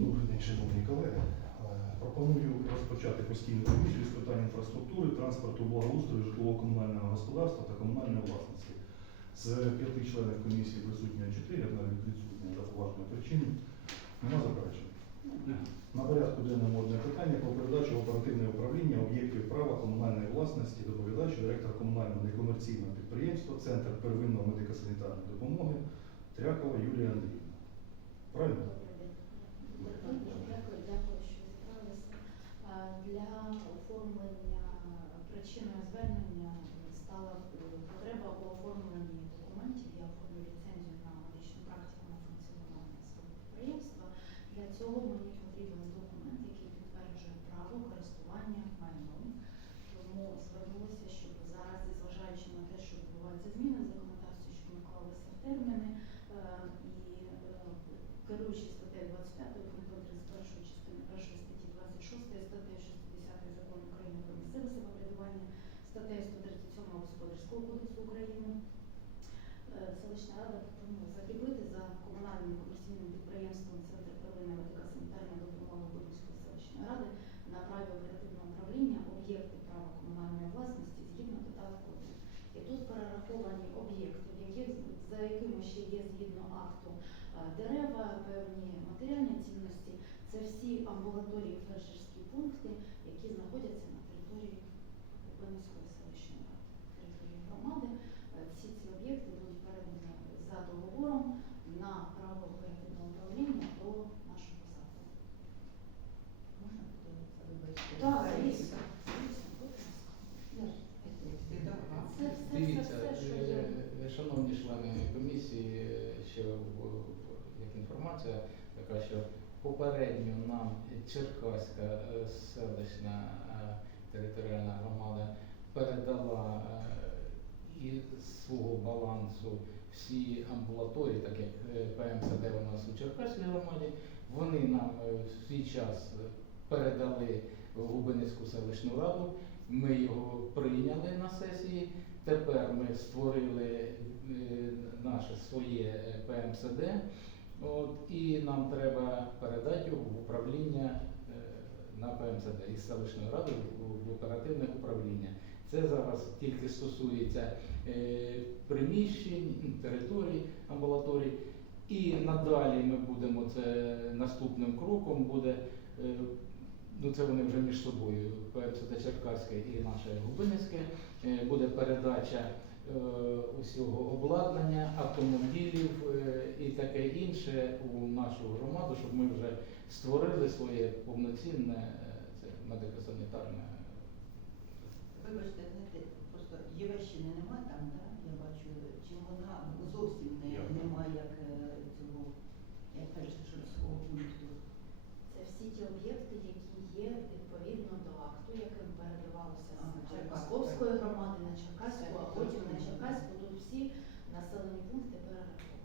Добрий день, шановні колеги. Пропоную розпочати постійну комісію з питань інфраструктури, транспорту, благоустрою, житлово-комунального господарства та комунальної власності. З п'яти членів комісії присутні чотири, одна відсутня за поважною причиною. Нема заперечень. На порядку денному одне питання про передачу в оперативне управління об'єктів права комунальної власності доповідач, директор комунального некомерційного підприємства, Центр первинної медико-санітарної допомоги Трякова Юлія Андріївна. Правильно? Дякую, дякую, що зібралися. Для оформлення причиною звернення стала потреба у оформленні документів. Я оформлю ліцензію на медичну практику на функціонування свого підприємства. Для цього мені потрібен документ, який підтверджує право користування майном. Тому звернулася, щоб зараз, зважаючи на те, що відбуваються зміни в законодавстві, щоб ми клалися в терміни е, і е, керуючись 25 пунктом 31 частини 1 статті 26 статтею 60 закону України про місцеве самоврядування, статтею 137 Господарського кодексу України. Е, Селищна рада пропонує закріпити за комунальним комерційним підприємством Центр первинної медико-санітарної допомоги Будівської селищної ради на праві оперативного управління об'єкти права комунальної власності згідно додатку 1. І тут перераховані об'єкти, в яких за якими ще є згідно акту е, дерева, певні матеріальні цінності. Це всі амбулаторії, фельдшерські пункти, які знаходяться на території Купинської селищної ради, території громади. Е, Всі ці об'єкти будуть передані за договором на право оперативного управління до нашого закладу. Можна подивитися, вибачте? Так, Це звісно. Звісно, будь ласка. Я ж завжди дорога. Це все, все, Дивіться, все, що є. е, шановні члени комісії, е, ще в- в- як інформація така, що попередньо нам Черкаська е, селищна е, територіальна громада передала е, із свого балансу всі амбулаторії, так як ПМСД у нас у Черкаській громаді, вони нам в свій час передали в селищну раду. Ми його прийняли на сесії. Тепер ми створили наше своє ПМСД, от, і нам треба передати в управління е, на ПМСД із селищної ради в- оперативне управління. Це зараз тільки стосується е, приміщень, територій, амбулаторій. І надалі ми будемо це наступним кроком буде. е, Ну, це вони вже між собою, ПМСД Черкаське і наше Губинське, Е, буде передача усього обладнання, автомобілів інше у нашу громаду, щоб ми вже створили своє повноцінне е, це медико-санітарне. Вибачте, знаєте, просто Євещини немає там, да? я бачу, чи вона зовсім не, немає як е, цього, як фельдшерського пункту. Це всі ті об'єкти, які є відповідно до акту, яким передавалося з Черкаська. Московської громади на Черкаську, а потім на. Черкаську. Тут всі населені пункти перераховані.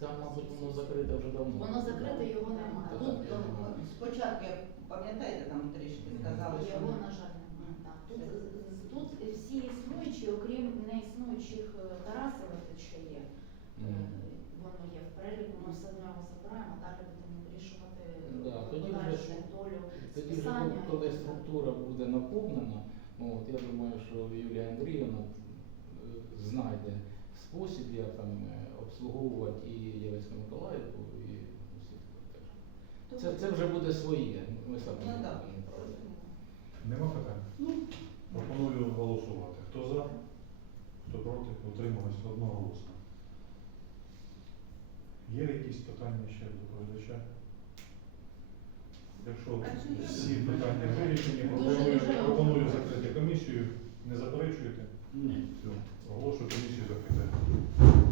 Там, мабуть, воно закрите вже давно. Воно закрите, його немає. Тут так, я То, думаю. ну, Спочатку, я пам'ятаєте, там трішки сказали, що його, на жаль, немає. Так, Тут, тут всі існуючі, окрім неіснуючих е, Тарасових, ще є. Е, Мгм. Воно є в переліку, ми все одно його забираємо, а далі будемо вирішувати Да, тоді вже подальшу долю Тоді вже списання. коли і структура буде наповнена, от, я думаю, що Юлія Андріївна е, знайде спосіб, як там е, обслуговувати і Євицьку Миколаївку, і усіх. Це, це вже буде своє. Ми самі не так. Нема питань? Ну. Пропоную голосувати. Хто за, хто проти, утрималось одноголосно. Є якісь питання ще до доповідача? Якщо всі питання вирішені, пропоную, пропоную закрити комісію. Не заперечуєте? Ні. Все. Оголошую комісію закрити.